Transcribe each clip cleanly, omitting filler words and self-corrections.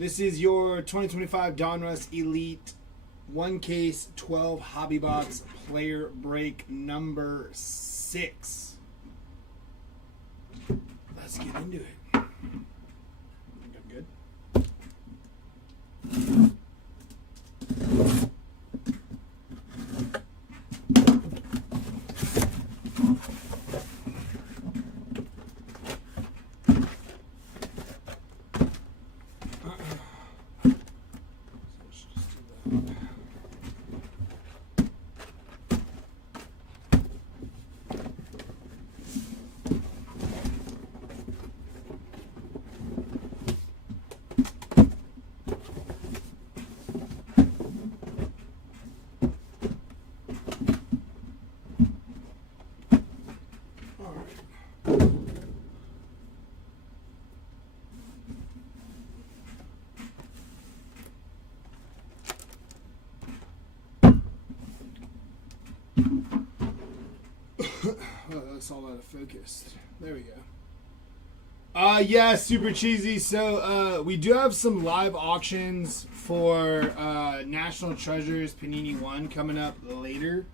This is your 2025 Donruss Elite 1 case 12 hobby box player break number 6. Let's get into it. I think I'm good. Oh, that's all out of focus. There we go. Yeah, super cheesy. So we do have some live auctions for National Treasures Panini 1 coming up later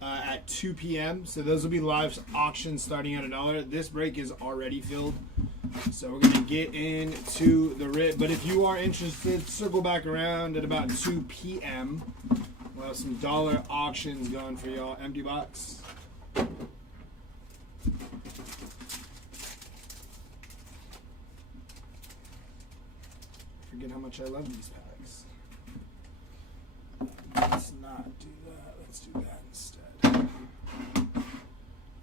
at 2 p.m. So those will be live auctions starting at $1. This break is already filled. So we're going to get into the rip. But if you are interested, circle back around at about 2 p.m. We'll have some dollar auctions going for y'all. Empty box. Forget how much I love these packs. Let's not do that. Let's do that instead.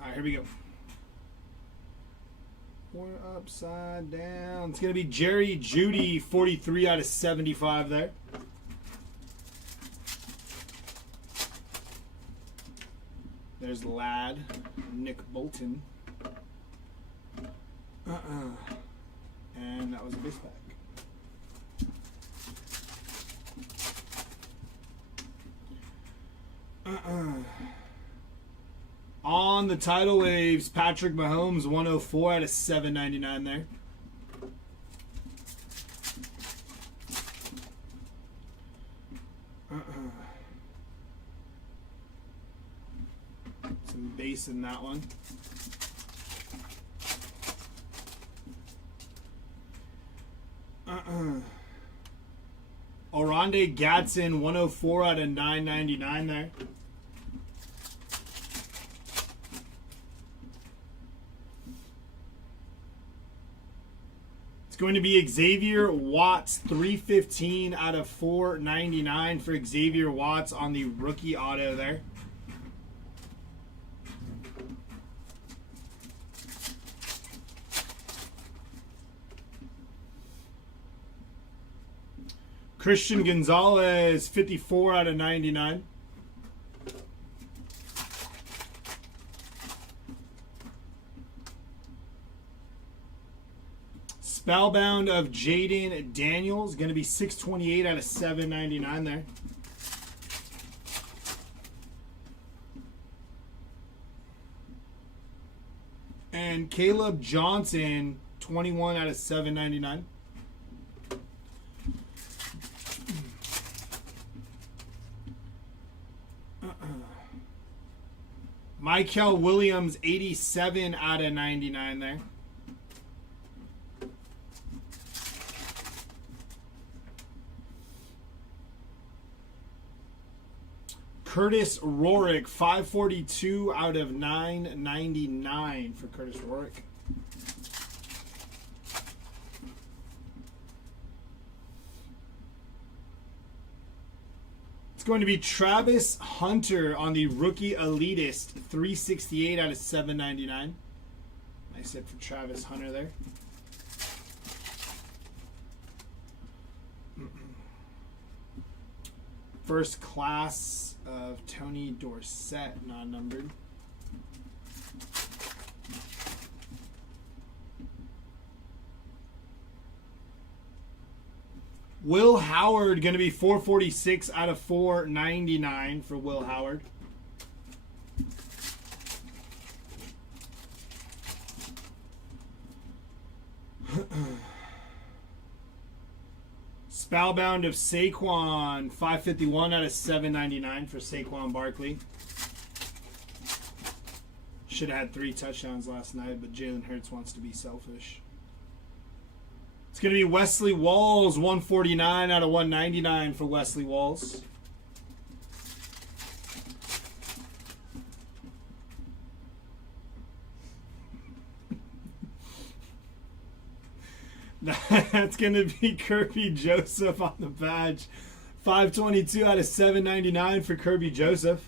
Alright, here we go. One upside down. It's going to be Jerry Judy, 43 out of 75 there. There's Ladd, Nick Bolton. And that was a base pack. On the tidal waves, Patrick Mahomes, 104 out of 799 there. Some base in that one. Oronde Gadsden, 104 out of 999 there. It's going to be Xavier Watts, 315 out of 499 for Xavier Watts on the rookie auto there. Christian Gonzalez, 54 out of 99. Spellbound of Jaden Daniels, going to be 628 out of 799 there. And Caleb Johnson, 21 out of 799. Michael Williams, 87 out of 99 there. Curtis Rorick, 542 out of 999 for Curtis Rorick. It's going to be Travis Hunter on the rookie elitist, 368 out of 799. Nice hit for Travis Hunter there. First class of Tony Dorsett, non-numbered. Will Howard, going to be 446 out of 499 for Will Howard. Spellbound of Saquon, 551 out of 799 for Saquon Barkley. Should have had 3 touchdowns last night, but Jalen Hurts wants to be selfish. It's going to be Wesley Walls, 149 out of 199 for Wesley Walls. That's going to be Kirby Joseph on the badge. 522 out of 799 for Kirby Joseph.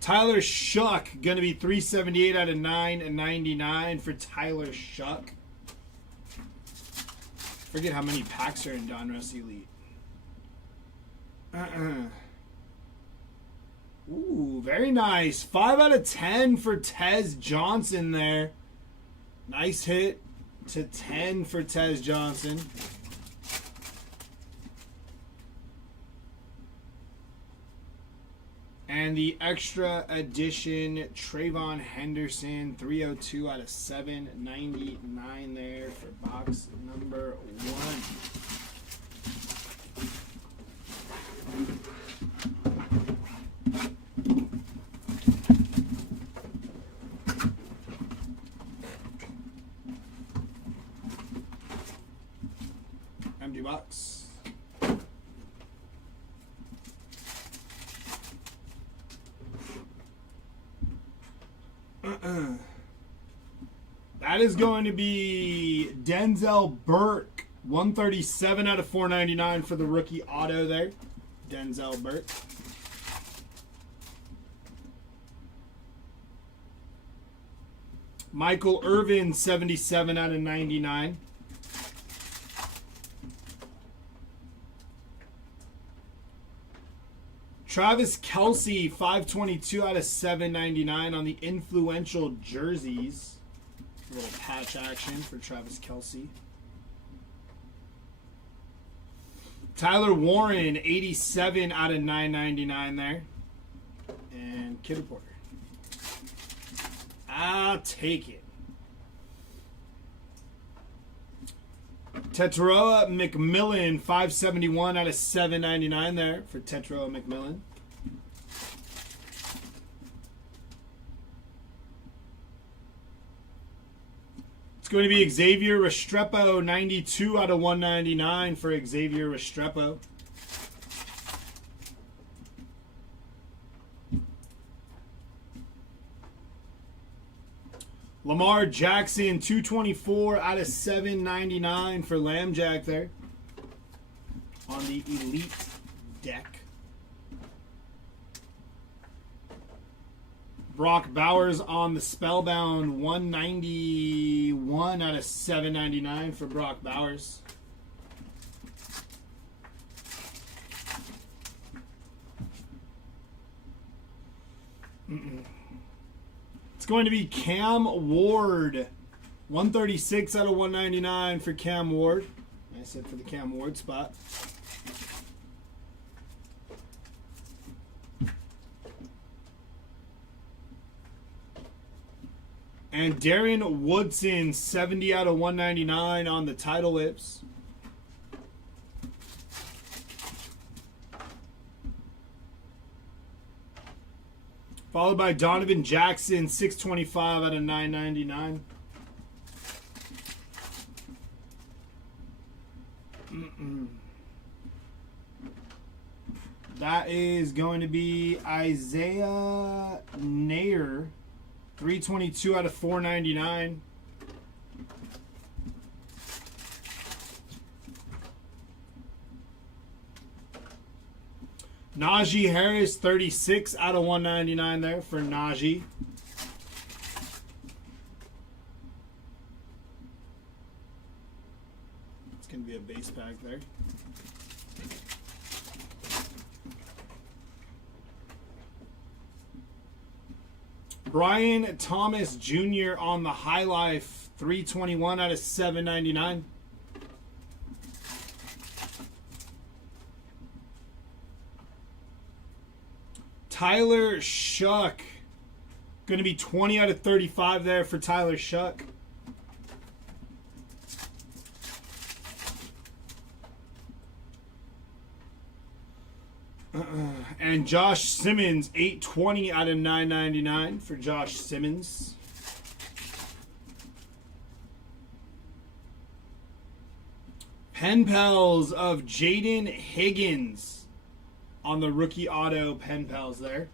Tyler Shuck, going to be 378 out of 999 for Tyler Shuck. Forget how many packs are in Donruss Elite. Ooh, very nice. 5 out of 10 for Tez Johnson there. Nice hit to 10 for Tez Johnson. And the extra edition Trayvon Henderson, 302 out of 799 there for box number 1. Empty box. That is going to be Denzel Burke, 137 out of 499 for the rookie auto there. Denzel Burke. Michael Irvin, 77 out of 99. Travis Kelce, 522 out of 799 on the influential jerseys. A little patch action for Travis Kelce. Tyler Warren, 87 out of 999 there. And Kid Reporter. I'll take it. Teteroa McMillan, 571 out of 799 there for Teteroa McMillan. It's going to be Xavier Restrepo, 92 out of 199 for Xavier Restrepo. Lamar Jackson, 224 out of 799 for Lambjack there on the Elite deck. Brock Bowers on the Spellbound, 191 out of 799 for Brock Bowers. It's going to be Cam Ward, 136 out of 199 for Cam Ward. Nice hit for the Cam Ward spot. And Darren Woodson, 70 out of 199 on the title lips. Followed by Donovan Jackson, 625 out of 999. That is going to be Isaiah Nair, 322 out of 499. Najee Harris, 36 out of 199 there for Najee. It's going to be a base pack there. Brian Thomas Jr. on the High Life, 321 out of 799. Tyler Shuck Going to be 20 out of 35 there for Tyler Shuck. And Josh Simmons, 820 out of 999 for Josh Simmons. Pen pals of Jaden Higgins on the rookie auto pen pals there.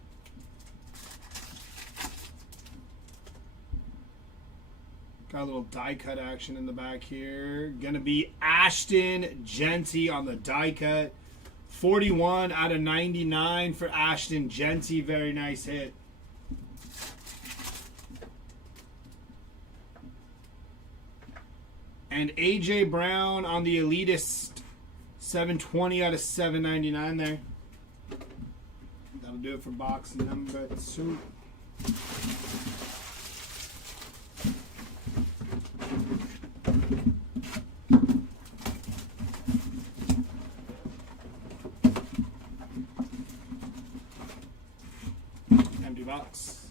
Got a little die cut action in the back here. Gonna be Ashton Genty on the die cut. 41 out of 99 for Ashton Genty. Very nice hit. And A.J. Brown on the Elitist. 720 out of 799 there. That'll do it for box number 2. Empty box.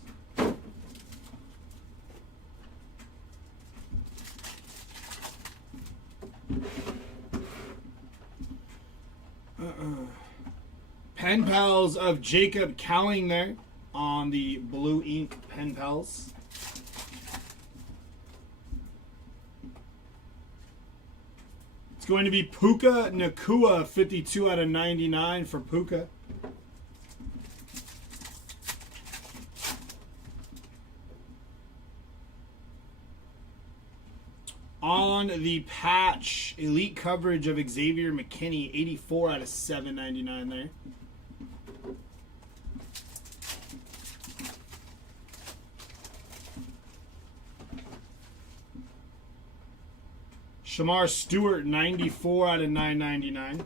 Pen pals of Jacob Cowling there on the blue ink pen pals. It's going to be Puka Nacua, 52 out of 99 for Puka. On the patch, elite coverage of Xavier McKinney, 84 out of 799 there. Shamar Stewart, 94 out of 999.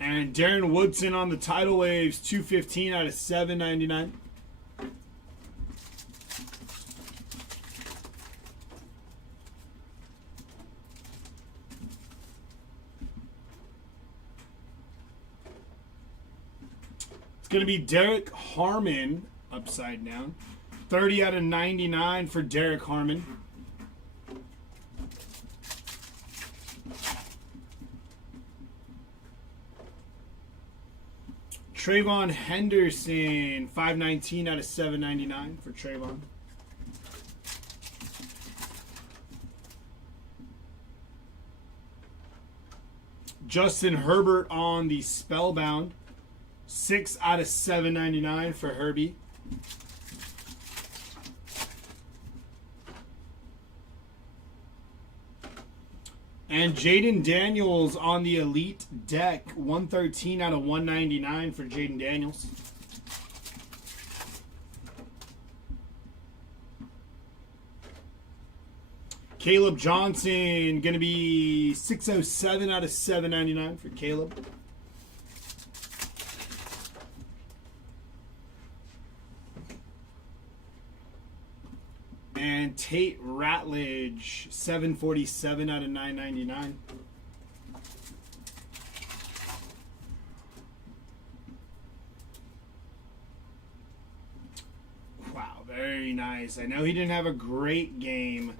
And Darren Woodson on the Tidal Waves, 215 out of 799. It's going to be Derek Harmon, upside down. 30 out of 99 for Derek Harmon. Trayvon Henderson, 519 out of 799 for Trayvon. Justin Herbert on the Spellbound, 6 out of 799 for Herbie. And Jaden Daniels on the Elite deck, 113 out of 199 for Jaden Daniels. Caleb Johnson, going to be 607 out of 799 for Caleb. And Tate Ratledge, 747 out of 999. Wow, very nice. I know he didn't have a great game,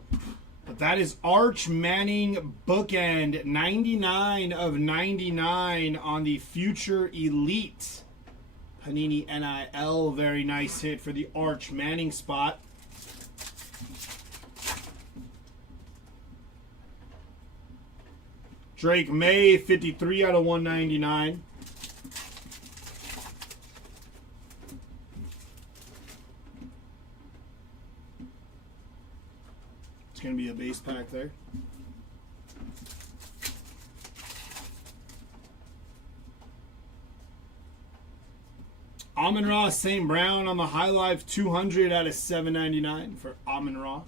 but that is Arch Manning bookend, 99 of 99 on the Future Elite Panini NIL. Very nice hit for the Arch Manning spot. Drake May, 53 out of 199. It's going to be a base pack there. Amon-Ra St. Brown on the High Life, 200 out of 799 for Amon-Ra.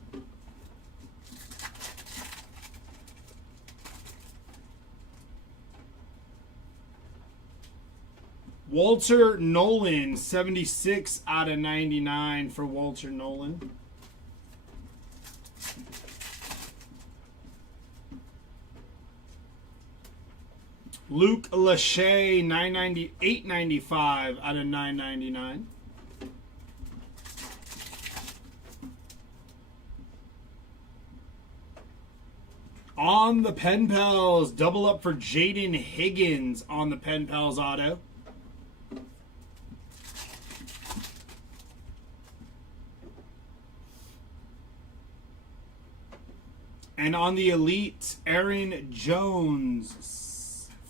Walter Nolan, 76 out of 99 for Walter Nolan. Luke Lachey, 895 out of 999. On the Pen Pals, double up for Jaden Higgins on the Pen Pals auto. And on the Elite, Aaron Jones,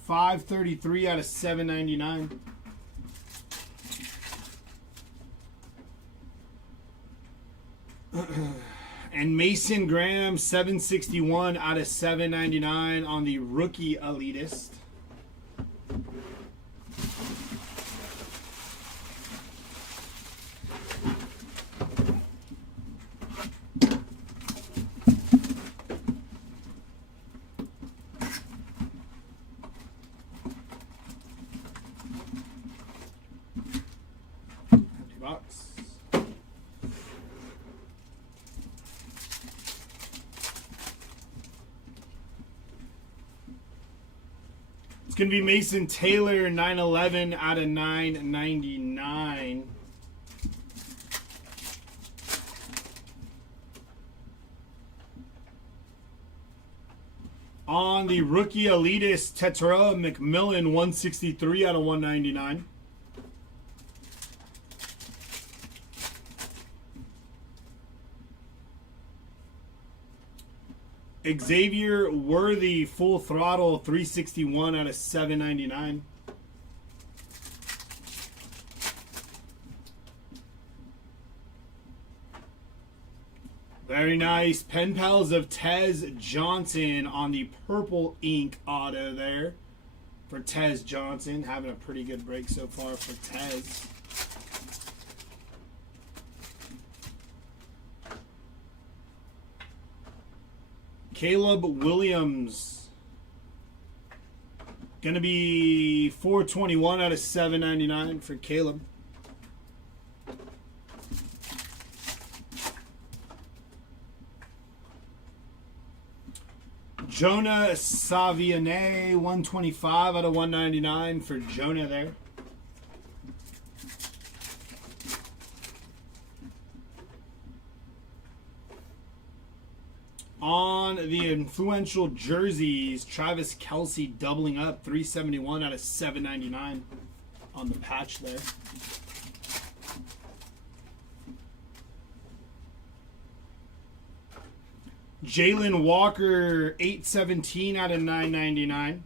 533 out of 799. And Mason Graham, 761 out of 799 on the Rookie Elitist. Empty box. It's going to be Mason Taylor, 911 out of 999. On the Rookie Elitist, Tetra McMillan, 163 out of 199. Xavier Worthy, Full Throttle, 361 out of 799. Very nice. Pen Pals of Tez Johnson on the purple ink auto there for Tez Johnson. Having a pretty good break so far for Tez. Caleb Williams, going to be 421 out of 799 for Caleb. Jonah Saviane, 125 out of 199 for Jonah there. On the influential jerseys, Travis Kelce doubling up, 371 out of 799 on the patch there. Jalen Walker, 817 out of 999.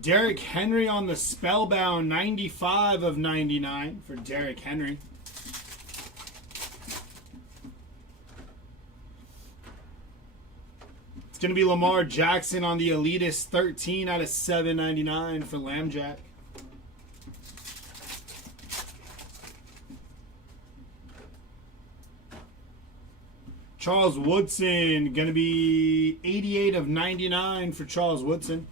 Derrick Henry on the Spellbound, 95 of 99 for Derrick Henry. It's going to be Lamar Jackson on the Elitist, 13 out of 799 for Lambjack. Charles Woodson, going to be 88 of 99 for Charles Woodson.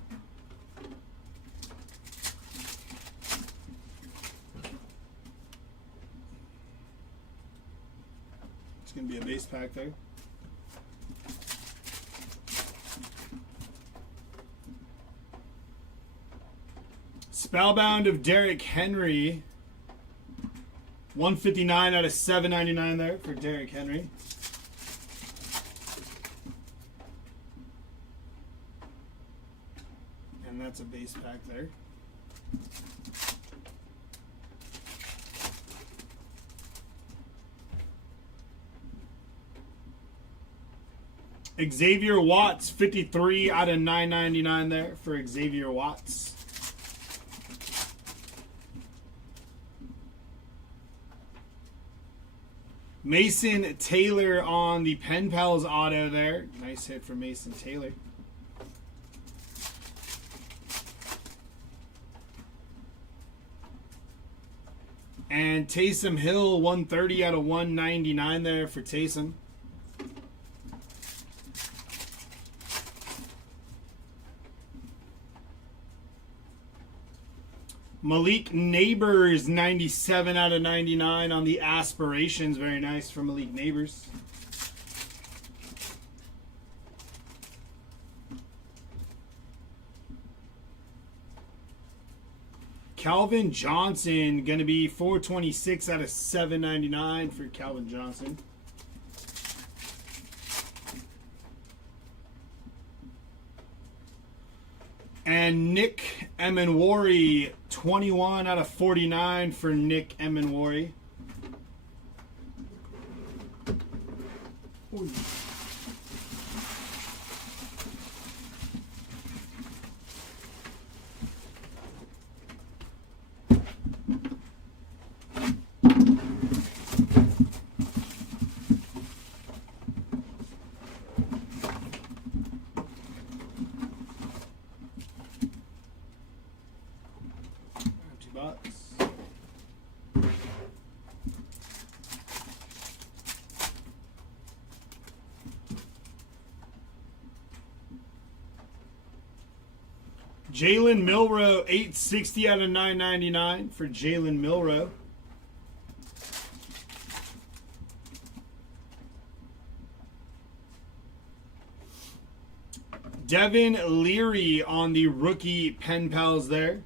It's going to be a base pack there. Spellbound of Derrick Henry. 159 out of 799 there for Derrick Henry. And that's a base pack there. Xavier Watts, 53 out of 999 there for Xavier Watts. Mason Taylor on the Pen Pals auto there. Nice hit for Mason Taylor. And Taysom Hill, 130 out of 199 there for Taysom. Malik Neighbors, 97 out of 99 on the Aspirations. Very nice for Malik Neighbors. Calvin Johnson, going to be 426 out of 799 for Calvin Johnson. And Nick Emanwari, 21 out of 49 for Nick Emanwari. Jalen Milroe, 860 out of 999 for Jalen Milroe. Devin Leary on the rookie pen pals there.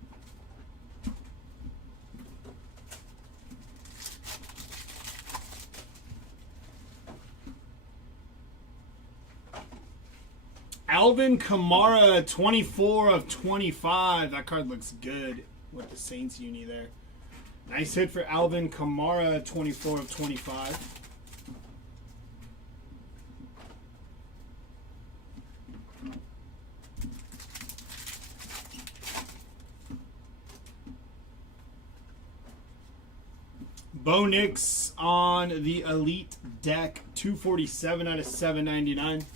Alvin Kamara, 24 of 25. That card looks good with the Saints uni there. Nice hit for Alvin Kamara, 24 of 25. Bo Nix on the Elite deck, 247 out of 799.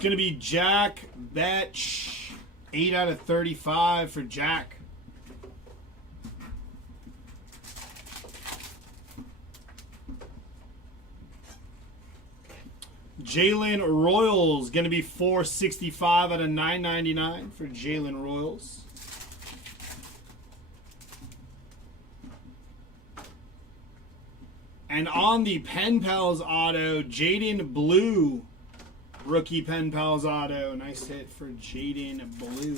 Going to be Jack Betch, 8 out of 35 for Jack. Jalen Royals, going to be 465 out of 999 for Jalen Royals. And on the Pen Pals auto, Jaden Blue. Rookie Pen Pals auto. Nice hit for Jaden Blue.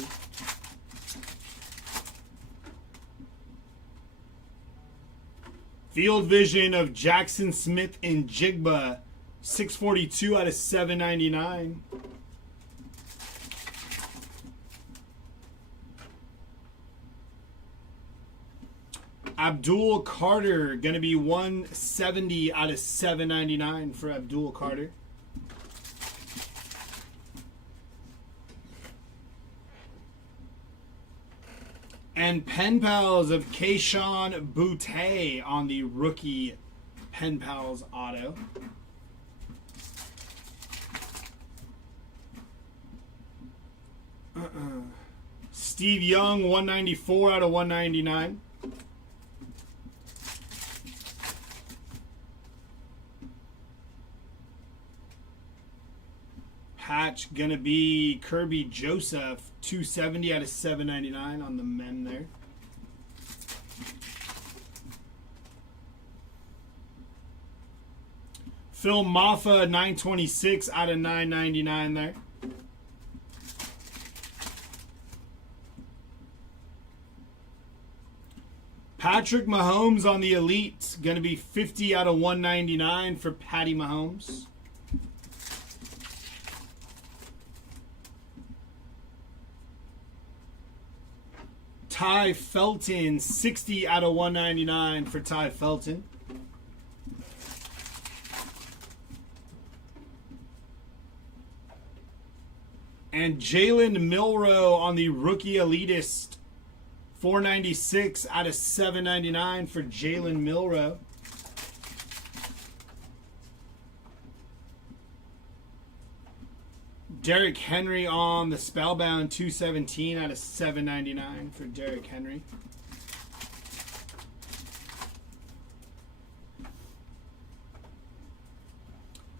Field Vision of Jackson Smith and Jigba. 642 out of 799. Abdul Carter. Going to be 170 out of 799 for Abdul Carter. And Pen Pals of Keyshawn Boutte on the rookie Pen Pals auto. Steve Young, 194 out of 199. Patch gonna be Kirby Joseph, 270 out of 799 on the men there. Phil Maffa, 926 out of 999 there. Patrick Mahomes on the Elite, gonna be 50 out of 199 for Patty Mahomes. Ty Felton, 60 out of 199 for Ty Felton. And Jalen Milroe on the rookie elitist, 496 out of 799 for Jalen Milroe. Derrick Henry on the Spellbound, 217 out of 799 for Derrick Henry.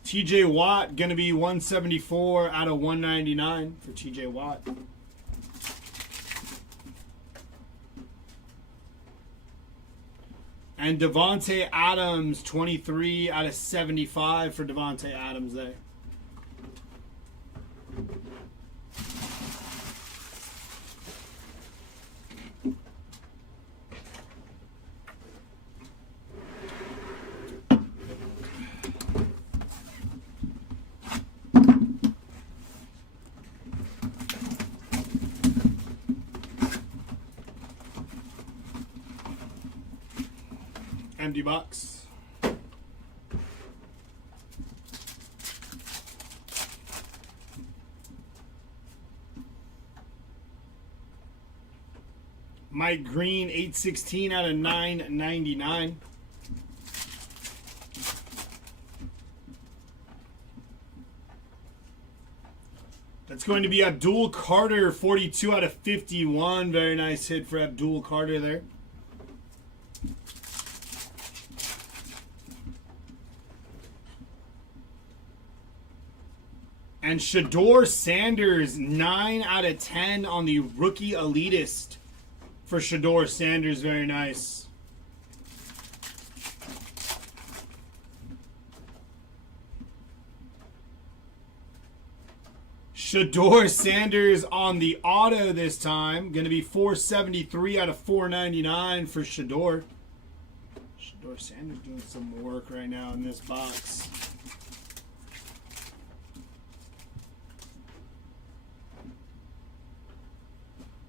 TJ Watt, going to be 174 out of 199 for TJ Watt. And Devontae Adams, 23 out of 75 for Devontae Adams there. Empty box. Mike Green, 816 out of 999. That's going to be Abdul Carter, 42 out of 51. Very nice hit for Abdul Carter there. And Shador Sanders, 9 out of 10 on the rookie elitist for Shador Sanders. Very nice. Shador Sanders on the auto this time. Going to be 473 out of 499 for Shador. Shador Sanders doing some work right now in this box.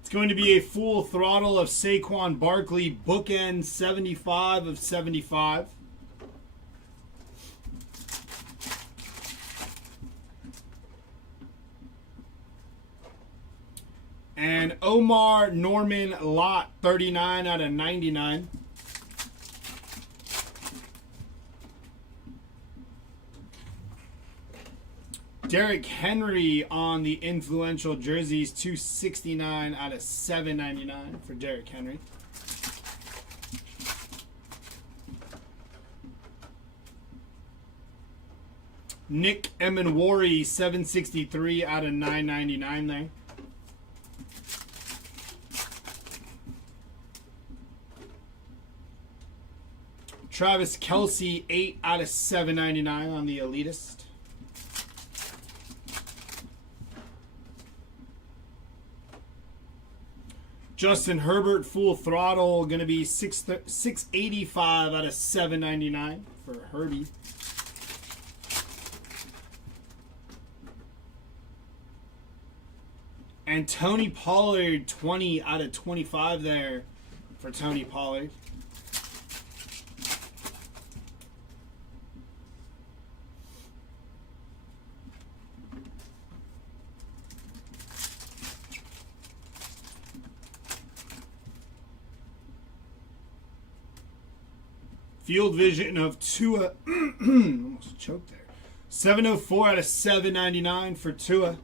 It's going to be a full throttle of Saquon Barkley, bookend 75 of 75. And Omar Norman Lott, 39 out of 99. Derrick Henry on the influential jerseys, 269 out of 799 for Derrick Henry. Nick Emenwari, 763 out of 999 there. Travis Kelce, 8 out of 799 on the elitist. Justin Herbert, full throttle, going to be 685 out of 799 for Herbie. And Tony Pollard, 20 out of 25 there for Tony Pollard. Field vision of Tua. Almost choked there. 704 out of 799 for Tua.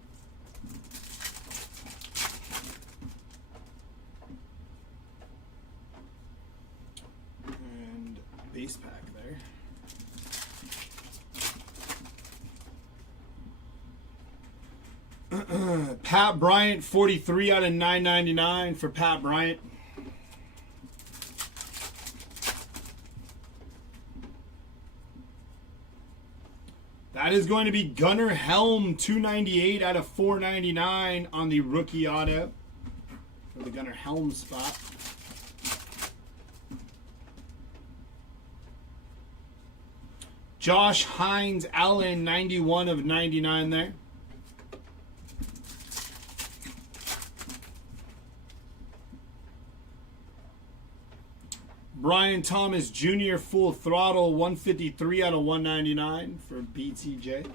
And base pack there. Pat Bryant, 43 out of 999 for Pat Bryant. That is going to be Gunnar Helm, 298 out of 499 on the rookie auto for the Gunnar Helm spot. Josh Hines Allen, 91 of 99 there. Brian Thomas Jr. full throttle, 153 out of 199 for BTJ.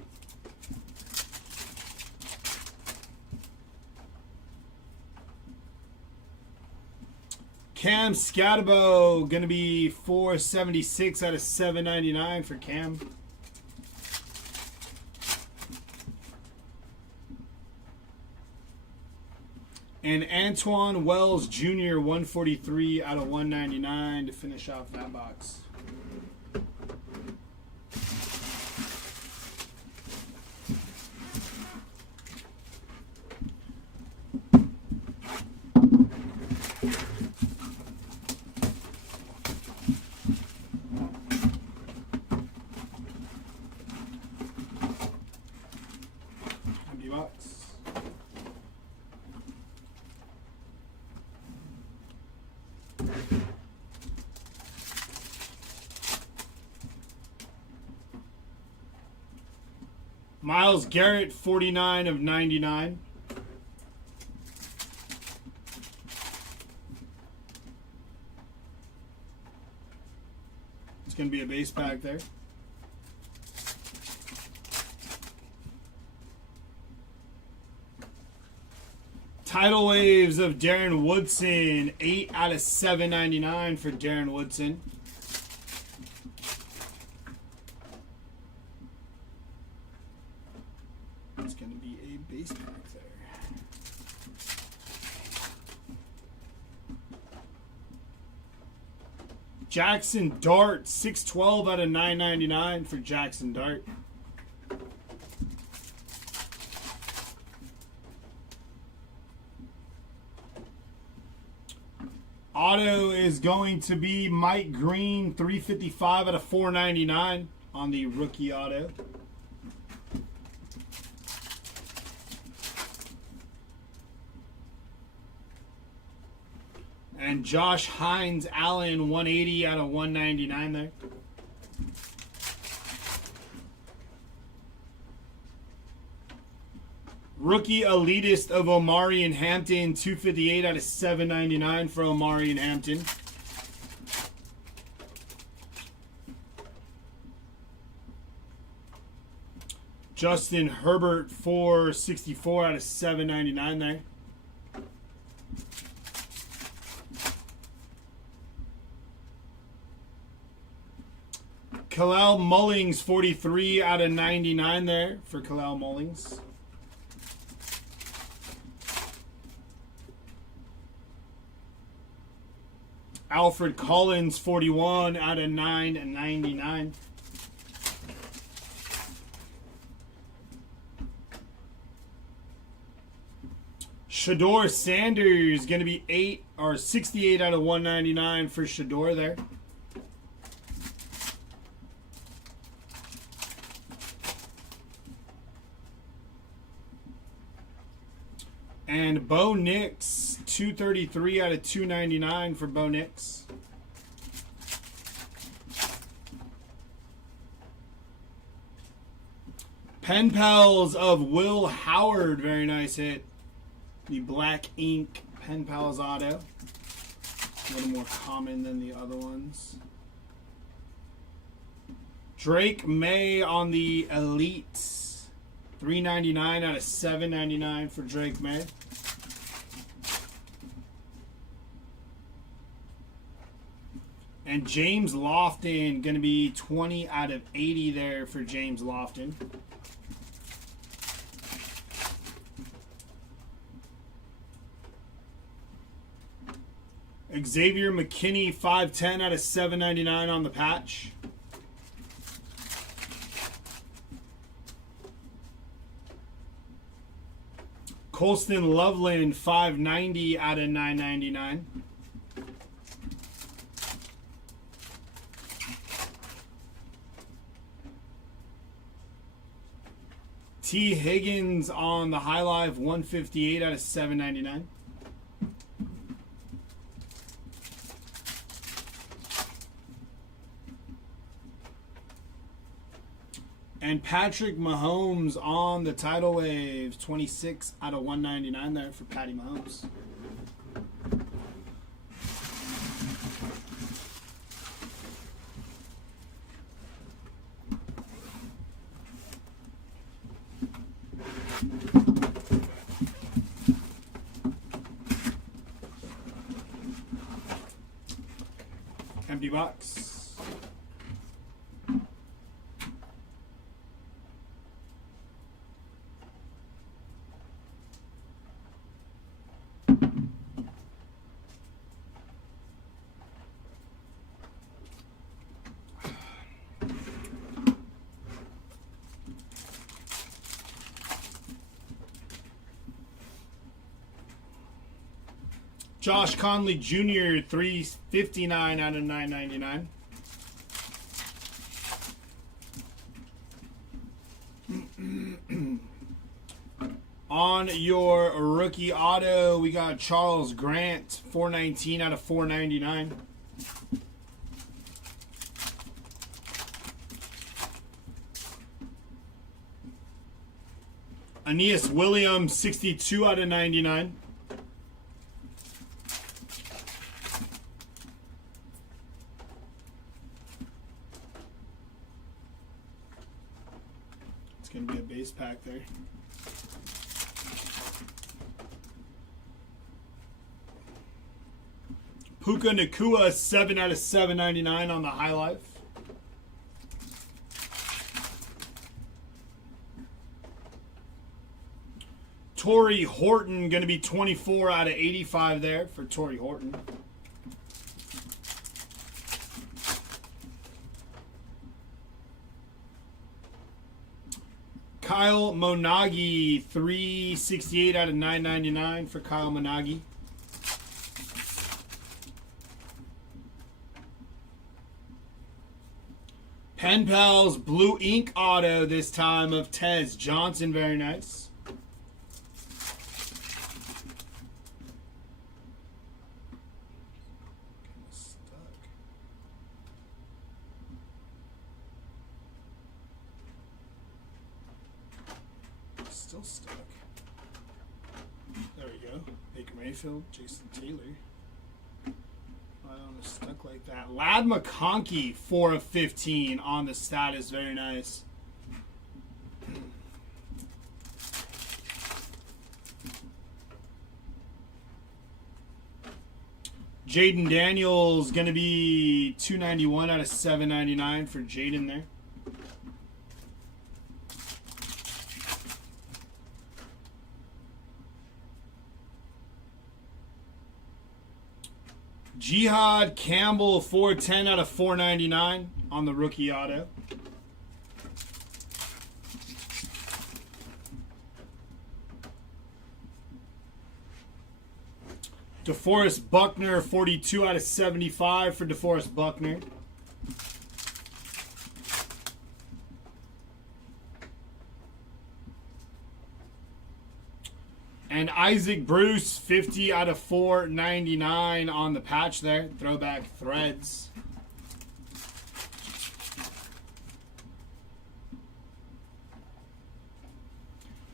Cam Scatabo, going to be 476 out of 799 for Cam. And Antoine Wells Jr., 143 out of 199 to finish off that box. Empty box. Myles Garrett, 49 of 99. going to be a base pack there. Tidal Waves of Darren Woodson. 8 out of 799 for Darren Woodson. It's going to be a base pack there. Jackson Dart. 612 out of 999 for Jackson Dart. Auto is going to be Mike Green, 355 out of 499 on the rookie auto. And Josh Hines Allen, 180 out of 199 there. Rookie Elitist of Omari and Hampton, 258 out of 799 for Omari and Hampton. Justin Herbert, 464 out of 799 there. Kalel Mullings, 43 out of 99 there for Kalel Mullings. Alfred Collins, 41 out of 999. Shador Sanders, going to be 68 out of 199 for Shador there. And Bo Nix, 233 out of 299 for Bo Nix. Pen Pals of Will Howard, very nice hit. The black ink Pen Pals auto. A little more common than the other ones. Drake May on the Elite. 399 out of 799 for Drake May. And James Lofton, going to be 20 out of 80 there for James Lofton. Xavier McKinney, 510 out of 799 on the patch. Colston Loveland, 590 out of 999. T. Higgins on the High Life, 158 out of 799. And Patrick Mahomes on the Tidal Waves, 26 out of 199 there for Patty Mahomes. Empty box. Josh Conley Jr., 359 out of 999. On your rookie auto, we got Charles Grant, 419 out of 499. Aeneas Williams, 62 out of 99. It's going to be a base pack there. Puka Nakua, 7 out of 799 on the High Life. Torrey Horton, going to be 24 out of 85 there for Torrey Horton. Kyle Monagi, 368 out of 999 for Kyle Monagi. Pen Pals Blue Ink Auto this time of Tez Johnson, very nice. Still stuck. There we go. Baker Mayfield, Jason Taylor. I don't know, stuck like that. Lad McConkey, 4 of 15 on the status. Very nice. Jaden Daniels going to be 291 out of 799 for Jaden there. Jihad Campbell, 410 out of 499 on the rookie auto. DeForest Buckner, 42 out of 75 for DeForest Buckner. And Isaac Bruce, 50 out of 499 on the patch there. Throwback threads.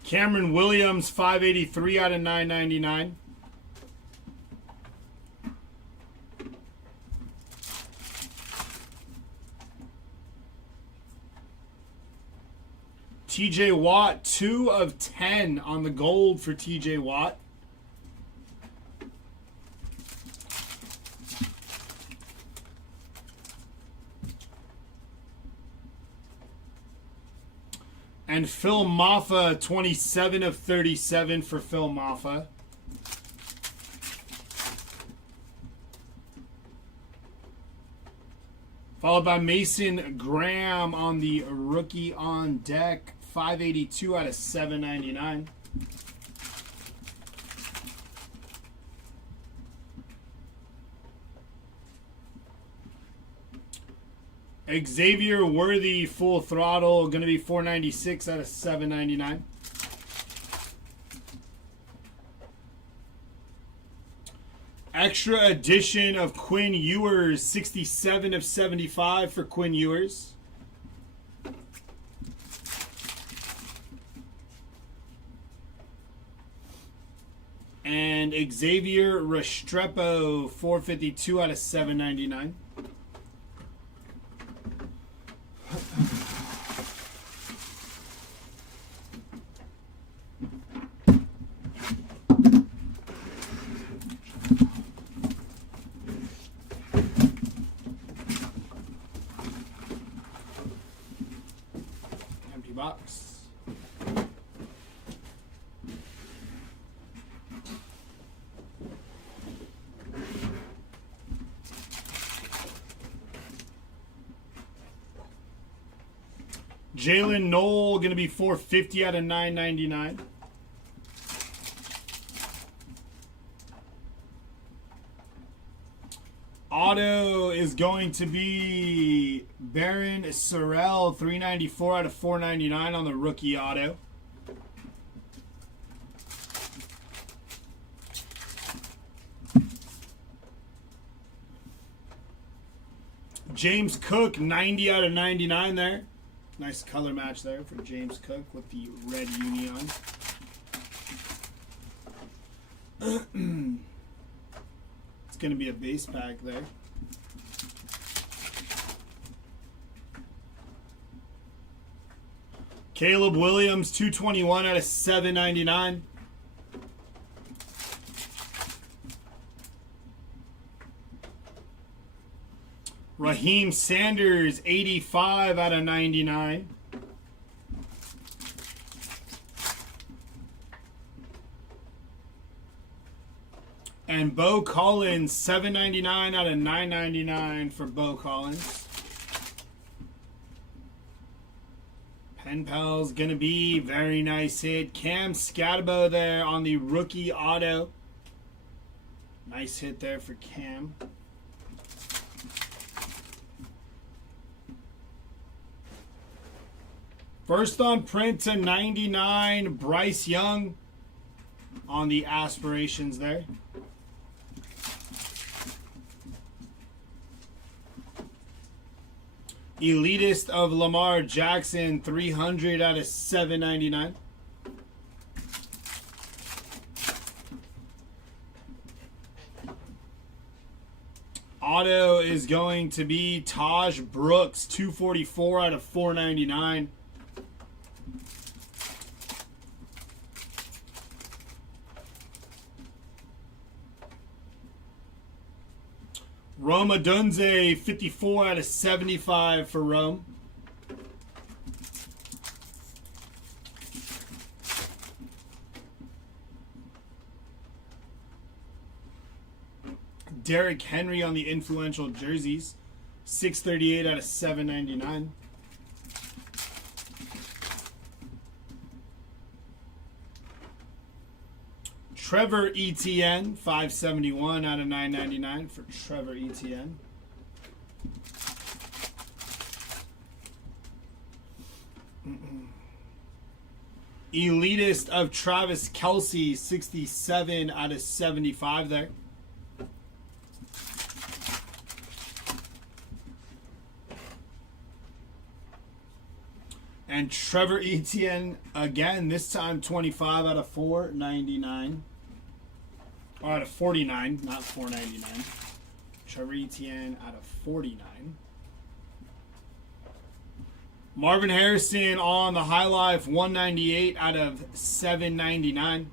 Cameron Williams, 583 out of 999. TJ Watt, 2 of 10 on the gold for TJ Watt. And Phil Maffa, 27 of 37 for Phil Maffa. Followed by Mason Graham on the rookie on deck. 582 out of 799. Xavier Worthy, full throttle, going to be 496 out of 799. Extra edition of Quinn Ewers, 67 of 75 for Quinn Ewers. And Xavier Restrepo, 452 out of 799. Empty box. Jalen Knoll, going to be 450 out of 999. Auto is going to be Baron Sorrell, 394 out of 499 on the rookie auto. James Cook, 90 out of 99 there. Nice color match there for James Cook with the red uni on. It's going to be a base pack there. Caleb Williams, 221 out of 799. Raheem Sanders, 85 out of 99. And Bo Collins, 799 out of 999 for Bo Collins. Pen Pal's going to be very nice hit. Cam Scatabo there on the rookie auto. Nice hit there for Cam. First on print to 99, Bryce Young on the aspirations there. Elitist of Lamar Jackson, 300 out of 799. Auto is going to be Taj Brooks, 244 out of 499. Rome Odunze, 54 out of 75 for Rome. Derrick Henry on the influential jerseys, 638 out of 799. Trevor Etienne, 571 out of 999 for Trevor Etienne. Elitist of Travis Kelce, 67 out of 75 there. And Trevor Etienne again, this time 25 out of 499. Or out of 49, not 499. Trevor Etienne out of 49. Marvin Harrison on the High Life, 198 out of 799.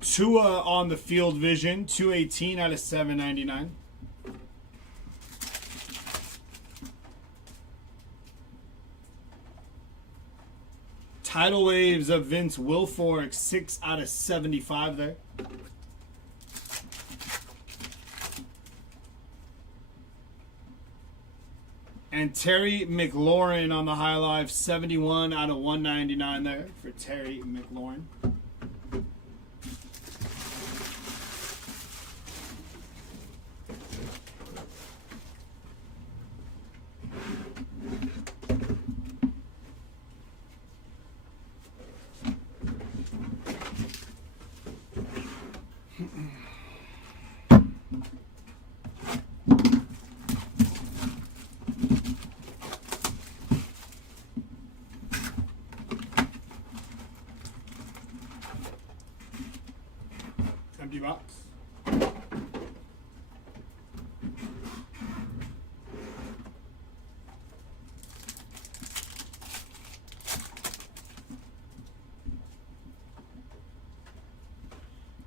Tua on the Field Vision, 218 out of 799. Tidal Waves of Vince Wilfork, 6 out of 75 there. And Terry McLaurin on the High Life, 71 out of 199 there for Terry McLaurin. Empty box.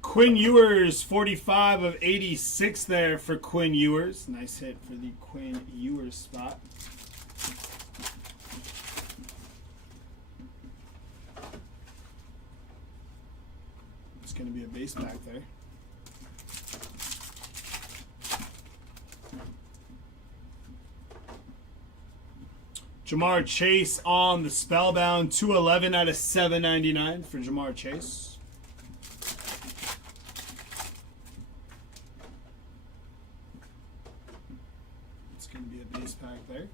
Quinn Ewers, 45 of 86 there for Quinn Ewers. Nice hit for the Quinn Ewers spot. It's going to be a base pack there. Jamar Chase on the Spellbound, 211 out of 799 for Jamar Chase. It's going to be a base pack there.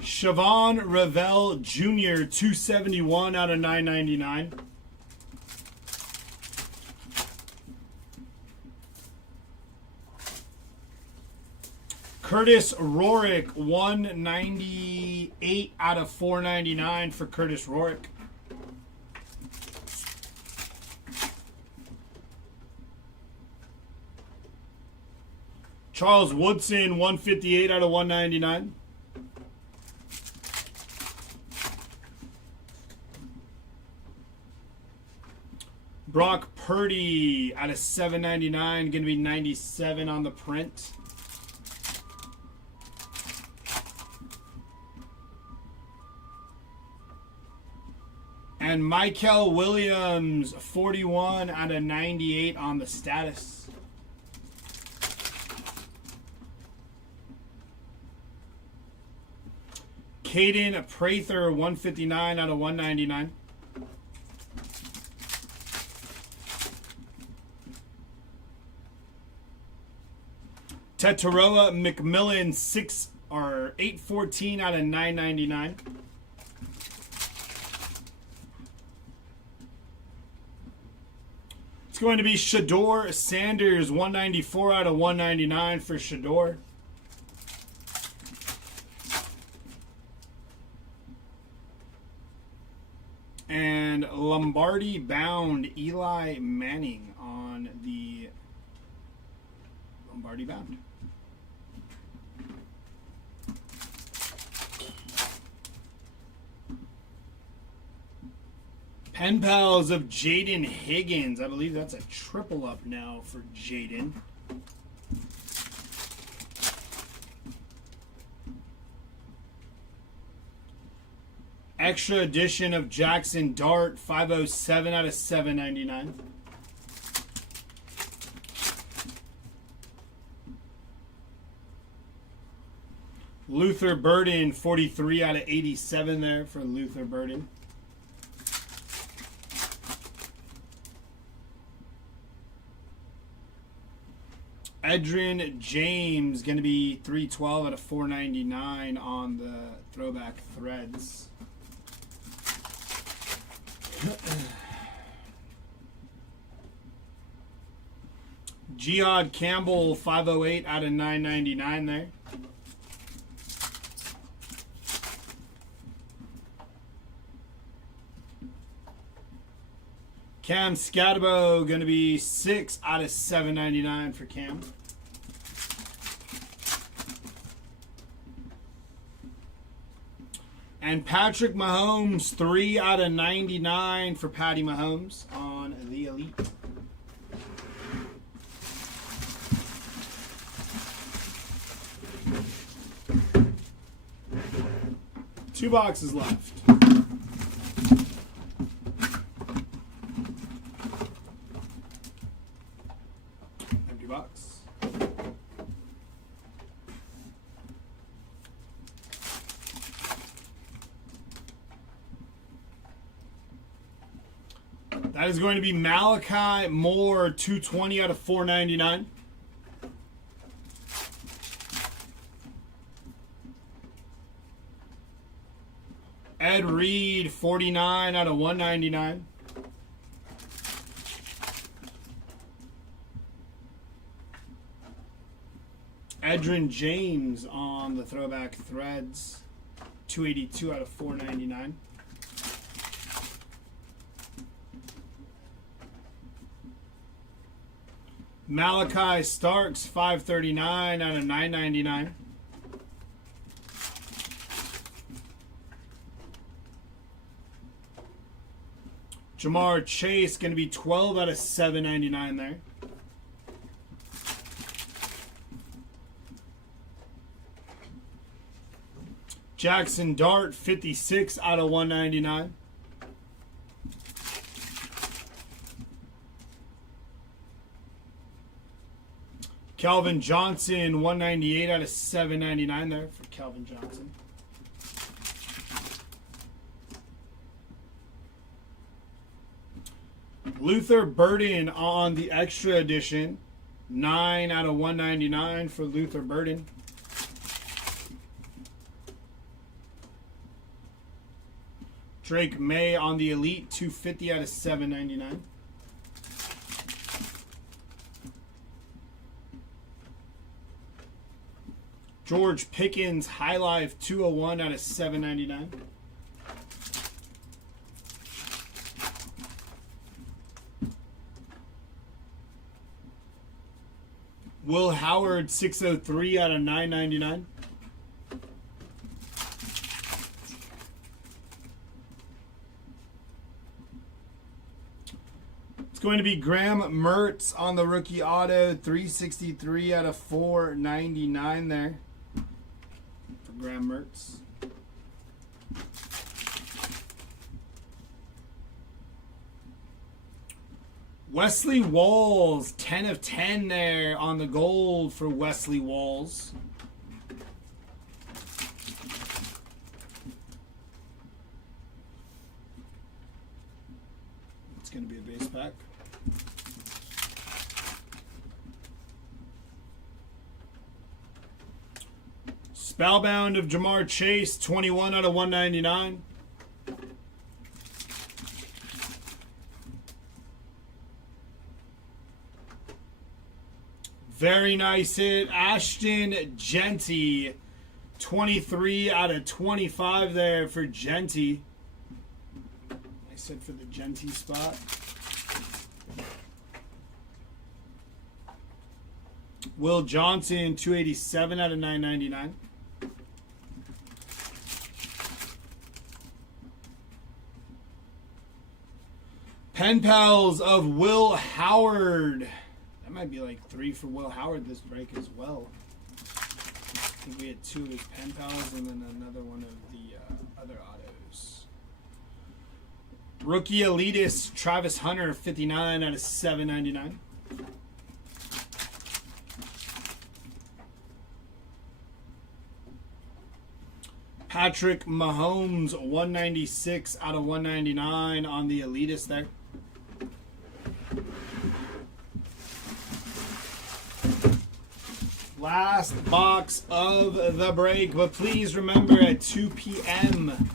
Siobhan Ravel Jr., 271 out of 999. Curtis Rorick, 198 out of 499 for Curtis Rorick. Charles Woodson, 158 out of 199. Brock Purdy out of 799, going to be 97 on the print. And Michael Williams, 41 out of 98 on the status. Caden Prather, 159 out of 199. Tetaroa McMillan, 814 out of 999. It's going to be Shador Sanders, 194 out of 199 for Shador. And Lombardi bound Eli Manning on the Lombardi bound. Pen pals of Jaden Higgins. I believe that's a triple up now for Jaden. Extra edition of Jackson Dart, 507 out of 799. Luther Burden, 43 out of 87 there for Luther Burden. Edrin James, going to be 312 out of 499 on the throwback threads. Jihad Campbell, 508 out of 999 there. Cam Scatabo, going to be 6 out of 799 for Cam. And Patrick Mahomes, 3 out of 99 for Patty Mahomes on the Elite. Two boxes left. Empty box. That is going to be Malachi Moore, 220 out of 499. Ed Reed, 49 out of 199. Edrin James on the throwback threads, 282 out of 499. Malachi Starks, 539 out of 999. Jamar Chase, going to be 12 out of 799 there. Jackson Dart, 56 out of 199. Calvin Johnson, 198 out of 799 there for Calvin Johnson. Luther Burden on the extra edition, 9 out of 199 for Luther Burden. Drake May on the Elite, 250 out of 799. George Pickens, High Life, 201 out of 799. Will Howard 603 out of 999. It's going to be Graham Mertz on the rookie auto, 363 out of 499 there for Graham Mertz. Wesley Walls, 10 of 10 there on the gold for Wesley Walls. It's going to be a base pack. Spellbound of Jamar Chase, 21 out of 199. Very nice hit. Ashton Genty, 23 out of 25 there for Genty. Nice hit for the Genty spot. Will Johnson, 287 out of 999. Pen Pals of Will Howard. Might be like 3 for Will Howard this break as well. I think we had 2 of his pen pals and then another one of the other autos. Rookie Elitist Travis Hunter, 59 out of 799. Patrick Mahomes, 196 out of 199 on the Elitist there. Last box of the break, but please remember at 2 p.m.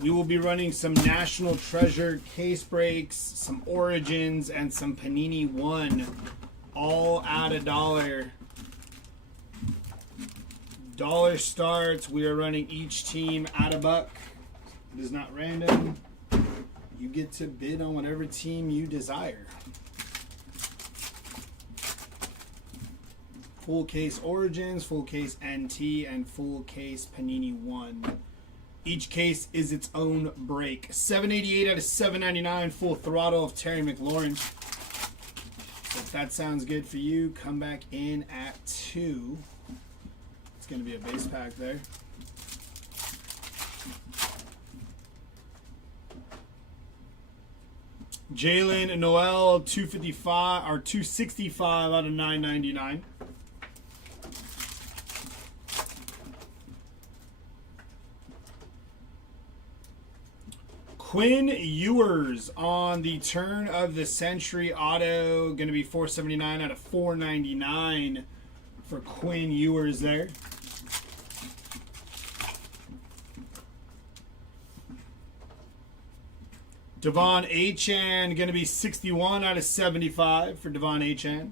we will be running some National Treasure case breaks, some Origins, and some Panini 1, all at $1. Dollar starts. We are running each team at $1. It is not random. You get to bid on whatever team you desire. Full case Origins, full case NT, and full case Panini 1. Each case is its own break. 788 out of 799, full throttle of Terry McLaurin. So if that sounds good for you, come back in at 2. It's going to be a base pack there. Jalen Noel, 255 or 265 out of 999. Quinn Ewers on the turn of the century auto, going to be 479 out of 499 for Quinn Ewers there. Devon Achane, going to be 61 out of 75 for Devon Achane.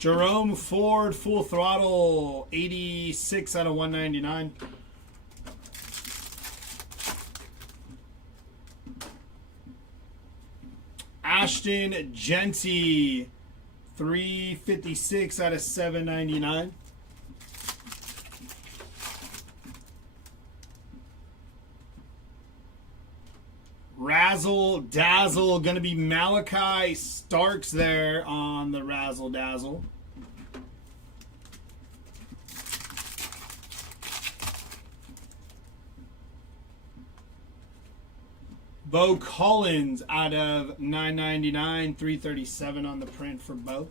Jerome Ford, full throttle, 86 out of 199. Ashton Genty, 356 out of 799. Razzle Dazzle, going to be Malachi Starks there on the Razzle Dazzle. Bo Collins out of 999, 337 on the print for Bo.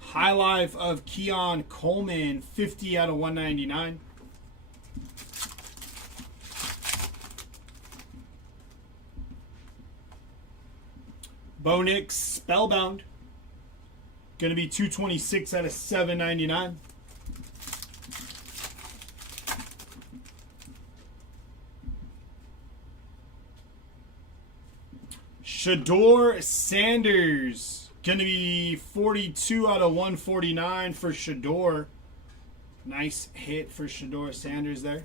High Life of Keon Coleman, 50 out of 199. Bo Nix Spellbound, going to be 226 out of 799. Shador Sanders, going to be 42 out of 149 for Shador. Nice hit for Shedeur Sanders there.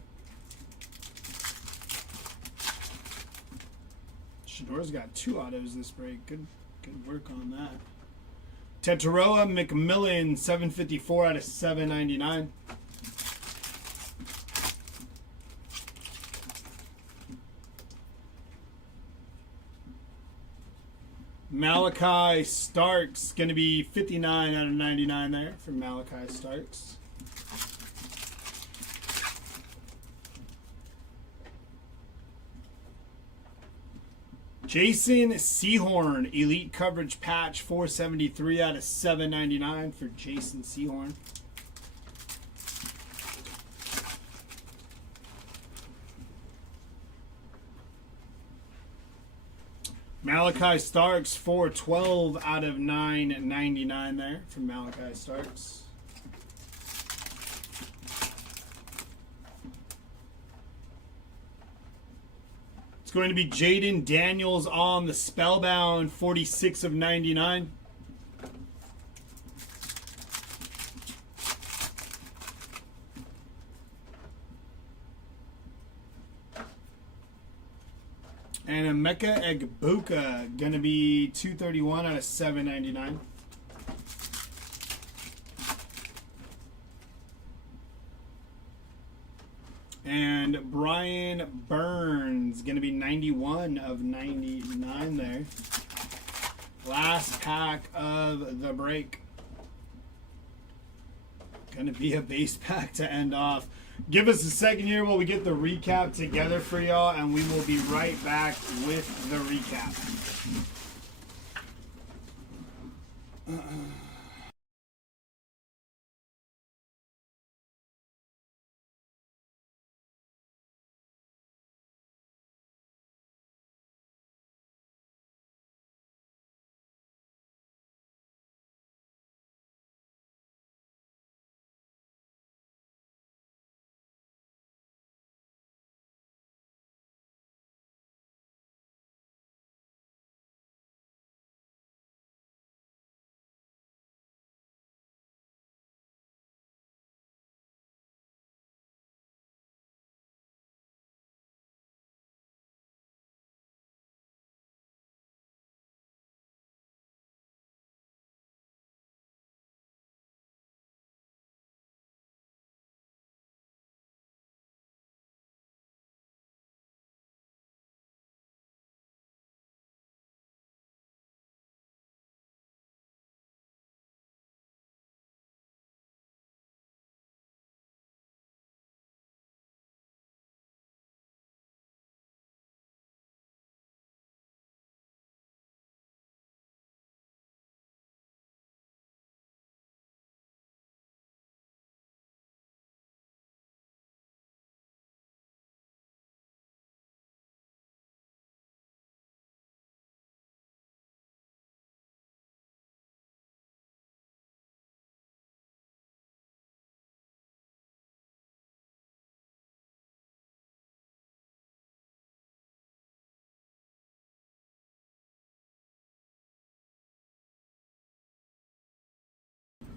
Shedeur's got 2 autos this break. Good work on that. Tetaroa McMillan, 754 out of 799. Malachi Starks, going to be 59 out of 99 there for Malachi Starks. Jason Sehorn, Elite Coverage Patch, 473 out of 799 for Jason Sehorn. Malachi Starks, 412 out of 999 there for Malachi Starks. It's going to be Jaden Daniels on the Spellbound, 46 of 99. And Emeka Egbuka, going to be 231 out of 799. And Brian Burns, going to be 91 of 99 there. Last pack of the break. Going to be a base pack to end off. Give us a second here while we get the recap together for y'all, and we will be right back with the recap.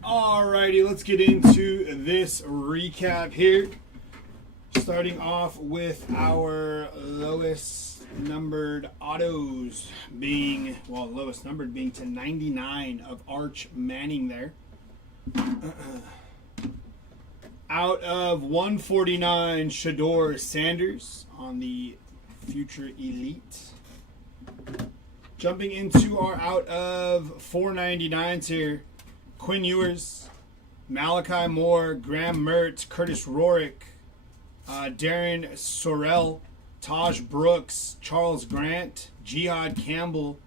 Alrighty, let's get into this recap here. Starting off with our lowest numbered autos being, well, lowest numbered being to 99 of Arch Manning there. Out of 149, Shedeur Sanders on the Future Elite. Jumping into our out of 499s here. Quinn Ewers, Malachi Moore, Graham Mertz, Curtis Rorick, Darren Sorrell, Taj Brooks, Charles Grant, Jihad Campbell,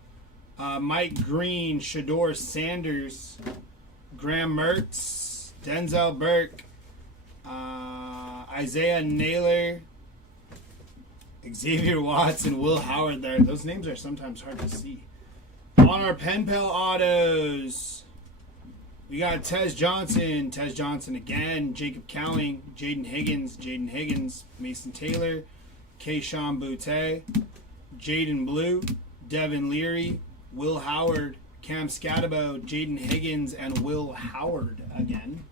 Mike Green, Shedeur Sanders, Graham Mertz, Denzel Burke, Isaiah Naylor, Xavier Watts, and Will Howard there. Those names are sometimes hard to see. On our Pen Pal autos, we got Tez Johnson again, Jacob Cowing, Jaden Higgins, Mason Taylor, Keyshawn Boutte, Jaden Blue, Devin Leary, Will Howard, Cam Scatabo, Jaden Higgins, and Will Howard again.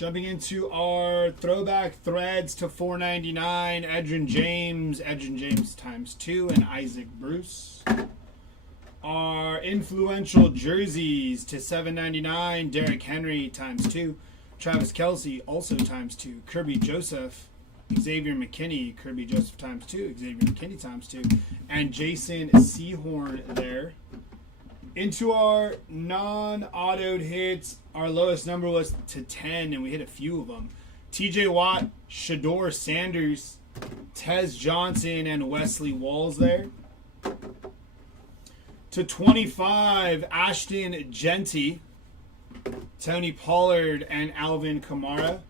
Jumping into our throwback threads to $4.99, Edgerrin James ×2, and Isaac Bruce. Our influential jerseys to $7.99, Derrick Henry ×2, Travis Kelce also ×2, Kirby Joseph, Xavier McKinney, Kirby Joseph ×2, Xavier McKinney ×2, and Jason Sehorn there. Into our non-autoed hits, our lowest number was to 10, and we hit a few of them. TJ Watt, Shador Sanders, Tez Johnson, and Wesley Walls there. To 25, Ashton Genty, Tony Pollard, and Alvin Kamara.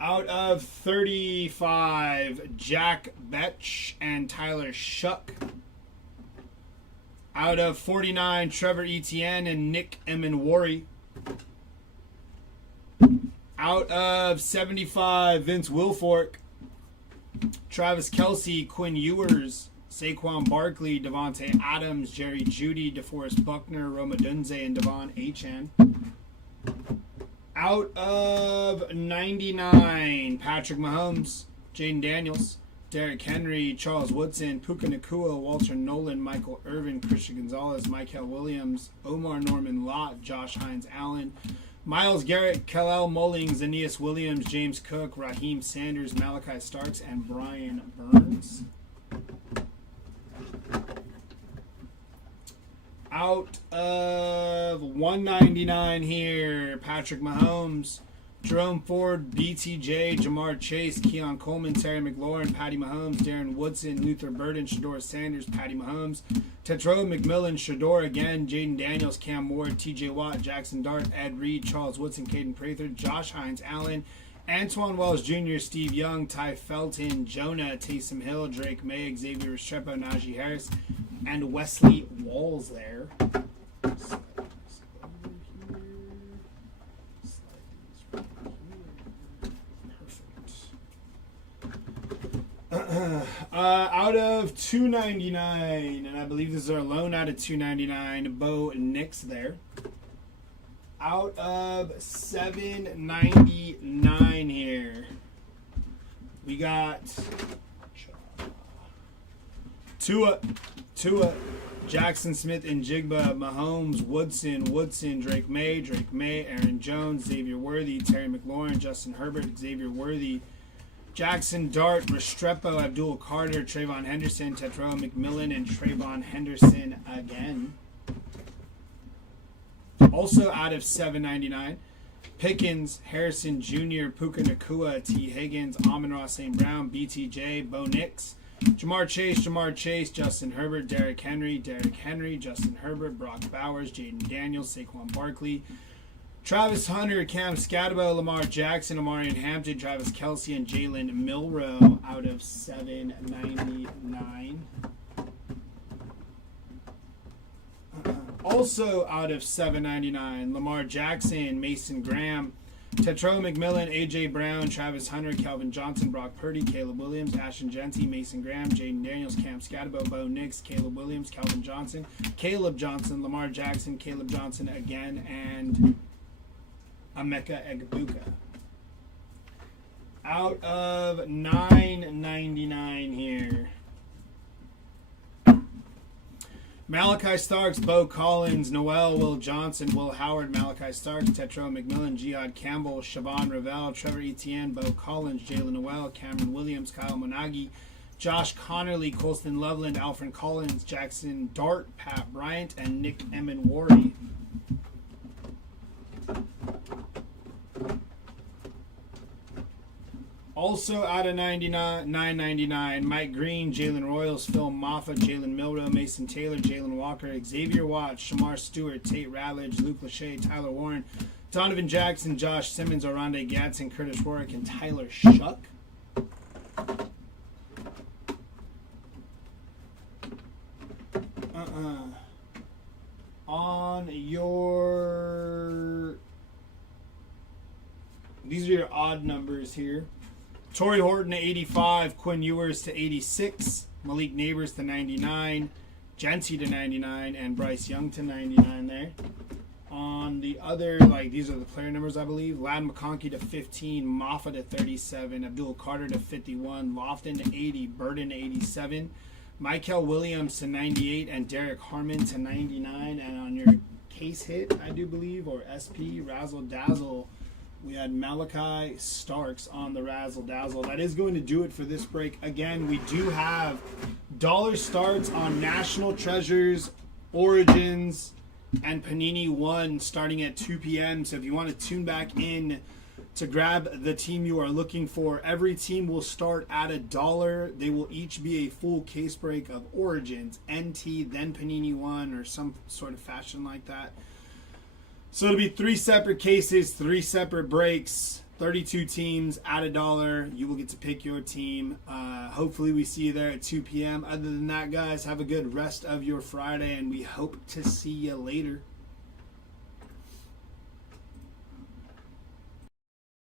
Out of 35, Jack Betch and Tyler Shuck. Out of 49, Trevor Etienne and Nick Emenwari. Out of 75, Vince Wilfork, Travis Kelce, Quinn Ewers, Saquon Barkley, Devontae Adams, Jerry Jeudy, DeForest Buckner, Roma Dunze, and Devon Achane. Out of 99, Patrick Mahomes, Jaden Daniels, Derrick Henry, Charles Woodson, Puka Nacua, Walter Nolan, Michael Irvin, Christian Gonzalez, Michael Williams, Omar Norman Lott, Josh Hines Allen, Myles Garrett, Khalil Mullings, Aeneas Williams, James Cook, Raheem Sanders, Malachi Starks, and Brian Burns. Out of 199 here, Patrick Mahomes, Jerome Ford, BTJ, Jamar Chase, Keon Coleman, Terry McLaurin, Patty Mahomes, Darren Woodson, Luther Burden, Shador Sanders, Patty Mahomes, Tetro McMillan, Shador again, Jaden Daniels, Cam Ward, TJ Watt, Jackson Dart, Ed Reed, Charles Woodson, Caden Prather, Josh Hines Allen, Antoine Wells Jr., Steve Young, Ty Felton, Jonah, Taysom Hill, Drake May, Xavier Restrepo, Najee Harris, and Wesley Walls there. Out of $2.99, and I believe this is our loan out of $2.99, Bo Nix there. Out of $7.99 here, we got Tua, Jackson Smith and Jigba, Mahomes, Woodson, Drake May, Aaron Jones, Xavier Worthy, Terry McLaurin, Justin Herbert, Xavier Worthy, Jackson Dart, Restrepo, Abdul Carter, Trayvon Henderson, Tetro McMillan, and Trayvon Henderson again. Also out of $7.99, Pickens, Harrison Jr., Puka Nacua, T. Higgins, Amon-Ra St. Brown, BTJ, Bo Nix, Jamar Chase, Justin Herbert, Derrick Henry, Justin Herbert, Brock Bowers, Jaden Daniels, Saquon Barkley, Travis Hunter, Cam Scatabo, Lamar Jackson, Amarian Hampton, Travis Kelce, and Jalen Milroe out of $7.99. Also out of $7.99, Lamar Jackson, Mason Graham, Tetro McMillan, A.J. Brown, Travis Hunter, Calvin Johnson, Brock Purdy, Caleb Williams, Ashton Genty, Mason Graham, Jaden Daniels, Cam Scatabo, Bo Nix, Caleb Williams, Calvin Johnson, Caleb Johnson, Lamar Jackson, Caleb Johnson again, and Emeka Egbuka. Out of $9.99 here, Malachi Starks, Bo Collins, Noel, Will Johnson, Will Howard, Malachi Starks, Tetro McMillan, Jihad Campbell, Siobhan Ravel, Trevor Etienne, Bo Collins, Jalen Noel, Cameron Williams, Kyle Monagi, Josh Connerly, Colston Loveland, Alfred Collins, Jackson Dart, Pat Bryant, and Nick Emenwari. Also out of $9.99, Mike Green, Jalen Royals, Phil Moffa, Jalen Milroe, Mason Taylor, Jalen Walker, Xavier Watts, Shamar Stewart, Tate Ratledge, Luke Lachey, Tyler Warren, Donovan Jackson, Josh Simmons, Oronde Gadsden, Curtis Warwick, and Tyler Shuck. On your... These are your odd numbers here. Torrey Horton to 85, Quinn Ewers to 86, Malik Neighbors to 99, Genty to 99, and Bryce Young to 99 there. On the other, like, these are the player numbers, I believe. Lad McConkey to 15, Moffa to 37, Abdul Carter to 51, Lofton to 80, Burden to 87, Michael Williams to 98, and Derek Harmon to 99. And on your case hit, I do believe, or SP, Razzle Dazzle, we had Malachi Starks on the Razzle Dazzle. That is going to do it for this break. Again, we do have dollar starts on National Treasures, Origins, and Panini 1 starting at 2 p.m. So if you want to tune back in to grab the team you are looking for, every team will start at $1. They will each be a full case break of Origins, NT, then Panini 1, or some sort of fashion like that. So it'll be 3 separate cases, 3 separate breaks, 32 teams at $1. You will get to pick your team. Hopefully we see you there at 2 p.m. Other than that, guys, have a good rest of your Friday, and we hope to see you later.